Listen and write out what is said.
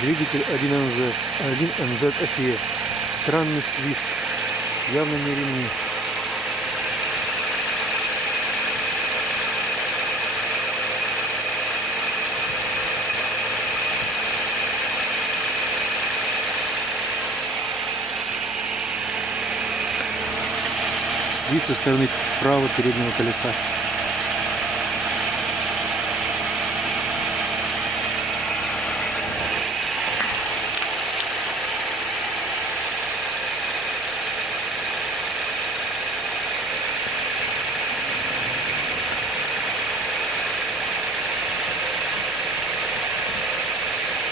Двигатель 1МЗ FE. Странный свист. Явно не ремни. Свист со стороны правого переднего колеса.